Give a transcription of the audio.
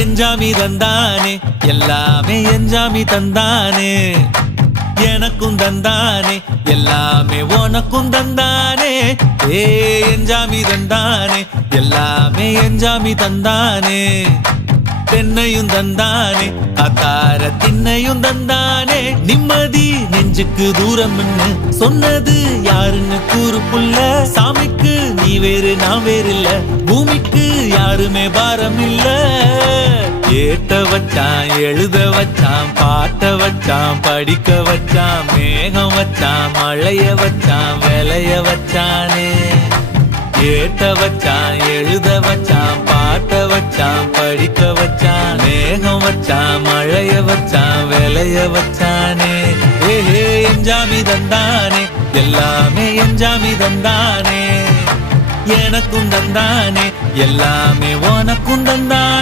எஞ்சாமி தந்தானே எல்லாமே எஞ்சாமி தந்தானே எனக்கும் தந்தானே எல்லாமே உனக்கும் தந்தானே ஏ எஞ்சாமி தந்தானே எல்லாமே எஞ்சாமி தந்தானே தென்னையும் தந்தானே அத்தார திண்ணையும் தந்தானே நிம்மதி நெஞ்சுக்கு தூரம்னு சொன்னது யாருன்னு கூறு புள்ள சாமிக்கு நீ வேறு நான் வேறு இல்ல பூமிக்கு யாருமே பாரம் இல்ல ஏத்த வச்சான் எழுத வச்சான் பாட்ட வச்சான் படிக்க வச்சான் மேகம் வச்சான் மழைய வச்சான் விளைய வச்சானே ஏத்த வச்சான் எழுத வச்சான் பாட்ட வச்சான் படிக்க வச்சான் மேகம் வச்சான் மழைய வச்சான் விளைய வச்சானே ஏஹே எஞ்சாமி தந்தானே எல்லாமே எஞ்சாமி தந்தானே எனக்கும் தந்தானே எல்லாமே உனக்கும் தந்தானே